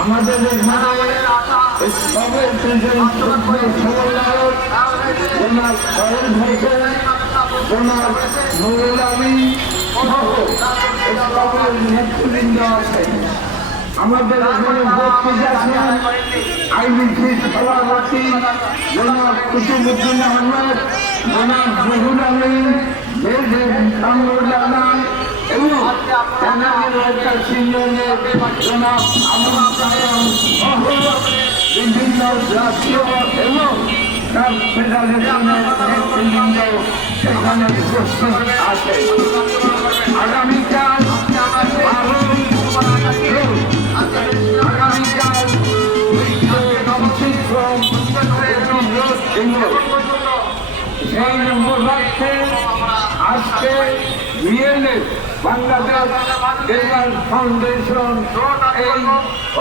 আমাদের নেতৃবৃন্দ আছেন। আমাদের এখানে উপস্থিত আছেন আইবিসি সভাপতি জনাব কুতুবুদ্দিন আহমেদ, জনাব জহুর আমিন, কামরুল আনাম এবং জনাব আমর কালাম সহ বিভিন্ন জাতীয় এবং ফেডারেশনের নেতৃবৃন্দ সেখানে উপস্থিত আছে। আগামীকাল সেই উপলক্ষে আজকে বাংলাদেশ লেবার ফাউন্ডেশন এই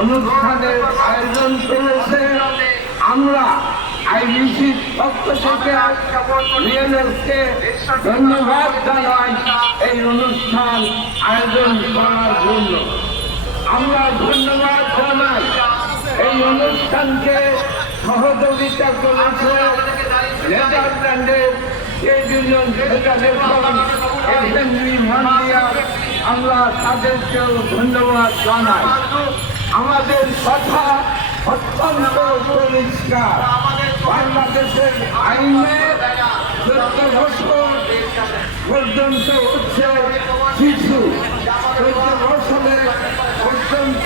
অনুষ্ঠানের আয়োজন করেছে। আমরা আইবিসির পক্ষ থেকে বিএনএফকে ধন্যবাদ জানাই এই অনুষ্ঠান আয়োজন করার জন্য। আমরা ধন্যবাদ জানাই এই অনুষ্ঠানকে সহযোগিতা করেছে নেদারল্যান্ডের আমরা তাদেরকেও ধন্যবাদ জানাই। আমাদের কথা অত্যন্ত পরিষ্কার। বাংলাদেশের আইনে 14 বছর পর্যন্ত হচ্ছে শিশু, 14 বছরের পর্যন্ত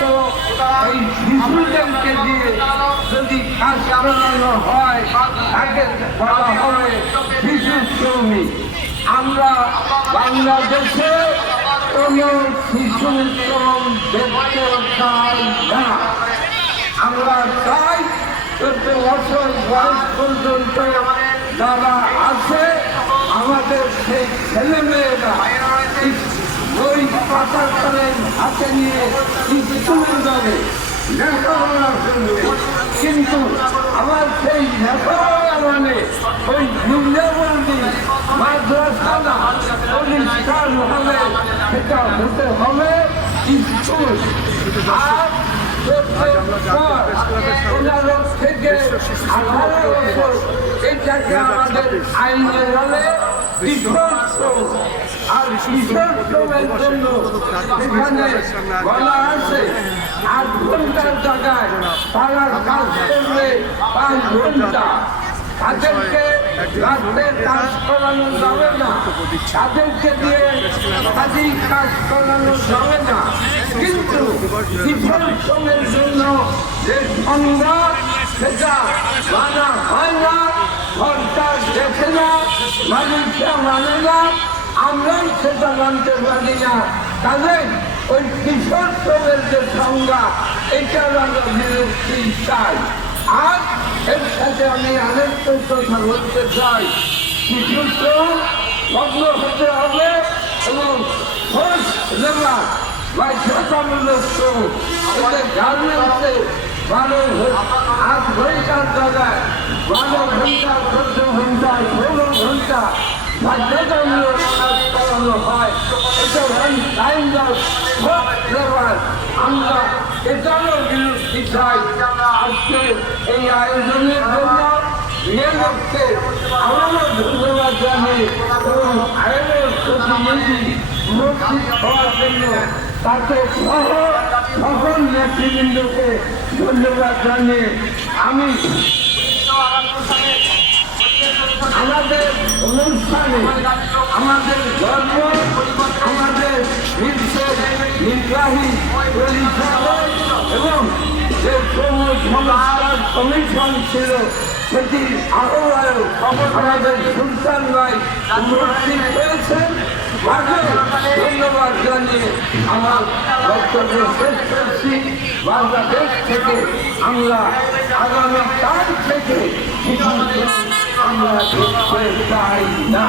এই শিশুদেরকে দিয়ে যদি কাজ করানো হয় তাকে বলা হবে শিশু শ্রমিক। আমরা বাংলাদেশে কোনো শিশু শ্রম দেখতে চাই না। আমরা চাই 14 বছর বয়স পর্যন্ত যারা আছে আমাদের সেই ছেলেমেয়েরা বই পাতা করেন হাতে নিয়ে স্কুলে যাবে লেখাপড়া করবে, কিন্তু আমার সেই লেখাপড়া মানে ওই মূল্যবর্তী মাদ্রাসা না, পরিষ্কার হবে, সেটা হতে হবে স্কুল। আর 15 থেকে 18 বছর এটাকে আমাদের আইনে বলে কিশোর শ্রম। আর কিশোর শ্রমের জন্য এখানে বলা আছে 8 ঘন্টার জায়গায় তারা কাজ করলে 5 ঘন্টা। তাদেরকে রাত্রে কাজ করানো যাবে না, তাদেরকে দিয়ে কাজেই কাজ করানো যাবে না। কিন্তু কিশোর শ্রমের জন্য যে সংবাদ সেটা মানা হয় না, সরকার দেখে না, মালিকরা মানে না, আমরাই সেটা মানতে পারি না। তাদের ওই কিশোর শ্রমের যে সংজ্ঞা এটার আমরা বিরক্তি চাই। আর এর সাথে আমি আরেকটা কথা বলতে চাই, শিশু শ্রম বন্ধ হতে হবে এবং লেবার বাধ্যতামূলক শ্রম এটা গার্মেন্টসে 8 ঘন্টার জায়গায় 12 ঘন্টা, 14 ঘন্টা, 16 ঘন্টা বাধ্যতামূলক কাজ করানো হয়। এটা লেবার। আমরা এটারও বিরক্তি চাই। আজকে এই আয়োজনের জন্য বিএনএফকে আমারও ধন্যবাদ জানাই এবং আইনের প্রতিনিধি উপস্থিত হওয়ার জন্য তাকে সহ সকল নেতৃবৃন্দকে ধন্যবাদ জানিয়ে আমি আমাদের অনুষ্ঠানে আমাদের গর্ব, আমাদের নির্বাহী পরিষদ এবং যে সংস্কার কমিশন ছিল সেটির আহ্বায়ক আমাদের সুলতান ভাই উপস্থিত হয়েছেন। ধন্যবাদ জানিয়ে আমার বক্তব্য শেষ করছি। বাংলাদেশ থেকে আমরা আগামী কাল থেকে আমরা দেখতে চাই না।